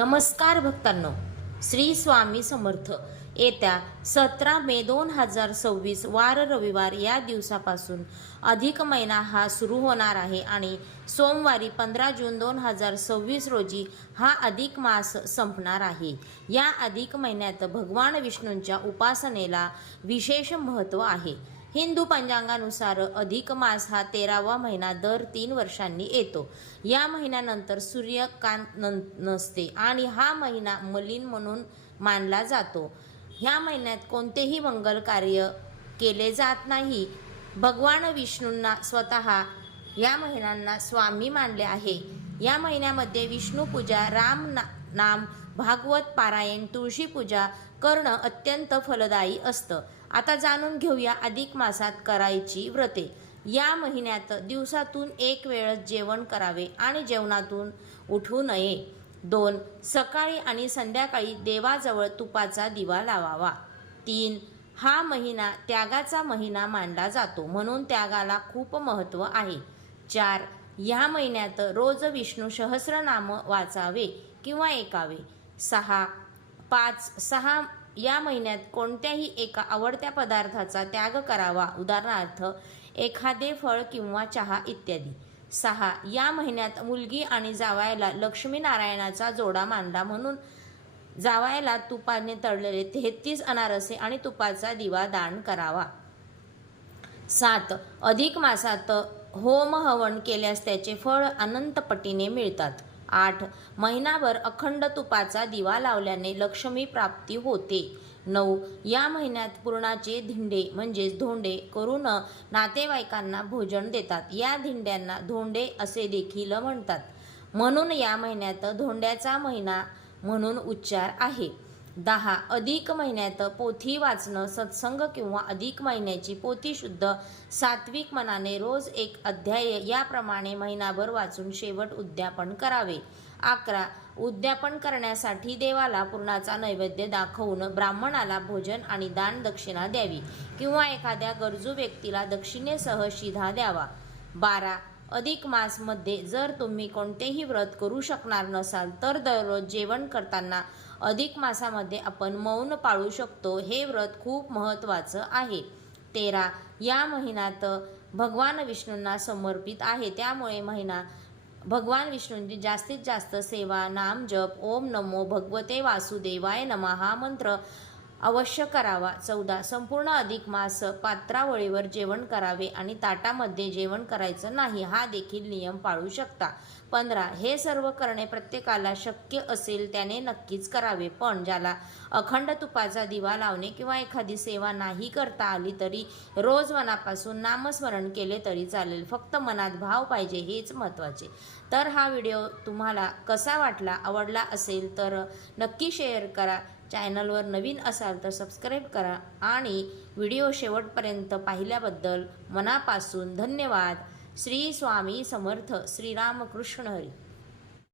नमस्कार भक्तांनो, श्री स्वामी समर्थ. येत्या 17 मे 2026 वार रविवार या दिवसापासून अधिक महिना हा सुरू होणार आहे आणि सोमवारी 15 जून 2026 रोजी हा अधिक मास संपणार आहे. या अधिक महिन्यात भगवान विष्णूंच्या उपासनेला विशेष महत्त्व आहे. हिंदू पंचांगानुसार अधिक मास हा 13वा महिना दर 3 वर्षांनी येतो. या महिन्यानंतर सूर्यकांत नसते आणि हा महिना मलिन म्हणून मानला जातो. ह्या महिन्यात कोणतेही मंगल कार्य केले जात नाही. भगवान विष्णूंना स्वतः या महिन्यांना स्वामी मानले आहे. या महिन्यामध्ये विष्णू पूजा, राम नाम, भागवत पारायण, तुळशी पूजा करणं अत्यंत फलदायी असतं. आता जाणून घेऊया अधिक मासात करायची व्रते. या महिन्यात दिवसातून एक वेळ जेवण करावे आणि जेवणातून उठू नये. 2. सकाळी आणि संध्याकाळी देवाजवळ तुपाचा दिवा लावावा. 3. हा महिना त्यागाचा महिना मानला जातो, म्हणून त्यागाला खूप महत्त्व आहे. 4. या महिन्यात रोज विष्णू सहस्रनाम वाचावे किंवा ऐकावे. 6. या महिन्यात कोणत्याही एका आवडत्या पदार्थाचा त्याग करावा, उदाहरणार्थ एखादे फळ किंवा चहा इत्यादी. 6. या महिन्यात मुलगी आणि जावयाला लक्ष्मीनारायणाचा जोडा मानला, म्हणून जावयाला तुपाने तळलेले 33 अनारसे आणि तुपाचा दिवा दान करावा. 7. अधिक मासात होम हवन केल्यास त्याचे फळ अनंतपटीने मिळतात. 8. महिनाभर अखंड तुपाचा दिवा लावल्याने लक्ष्मी प्राप्ती होते. 9. या महिन्यात पुरणाचे धिंडे म्हणजेच धोंडे करून नातेवाईकांना भोजन देतात. या धिंड्यांना धोंडे असे देखील म्हणतात, म्हणून या महिन्यात धोंड्याचा महिना म्हणून उच्चार आहे. 10. अधिक महिन्यात पोथी वाचणं, सत्संग किंवा अधिक महिन्याची पोथी शुद्ध सात्विक मनाने रोज एक अध्याय याप्रमाणे महिनाभर वाचून शेवट उद्यापन करावे. 11. उद्यापन करण्यासाठी देवाला पुरणाचा नैवेद्य दाखवून ब्राह्मणाला भोजन आणि दान दक्षिणा द्यावी किंवा एखाद्या गरजू व्यक्तीला दक्षिणेसह शिधा द्यावा. 12. अधिक मास मध्ये जर तुम्ही कोणतेही व्रत करू शकणार नसाल तर दररोज जेवण करताना अधिक मासामध्ये आपण मौन पाळू शकतो. हे व्रत खूप महत्त्वाचं आहे. 13. या महिन्यात भगवान विष्णूंना समर्पित आहे, त्यामुळे महिना भगवान विष्णूंची जास्तीत जास्त सेवा, नाम जप, ओम नमो भगवते वासुदेवाय नमः हा मंत्र अवश्य करावा. 14. संपूर्ण अधिक मास पात्रावळीवर जेवण करावे आणि ताटामध्ये जेवण करायचं नाही, हा देखील नियम पाळू शकता. 15. हे सर्व करणे प्रत्येकाला शक्य असेल त्याने नक्कीच करावे, पण ज्याला अखंड तुपाचा दिवा लावणे किंवा एखादी सेवा नाही करता आली तरी रोज मनापासून नामस्मरण केले तरी चालेल. फक्त मनात भाव पाहिजे, हेच महत्त्वाचे. तर हा व्हिडिओ तुम्हाला कसा वाटला? आवडला असेल तर नक्की शेअर करा. चॅनलवर नवीन असाल तर सबस्क्राईब करा आणि व्हिडिओ शेवटपर्यंत पाहिल्याबद्दल मनापासून धन्यवाद. श्री स्वामी समर्थ. श्रीरामकृष्ण हरी.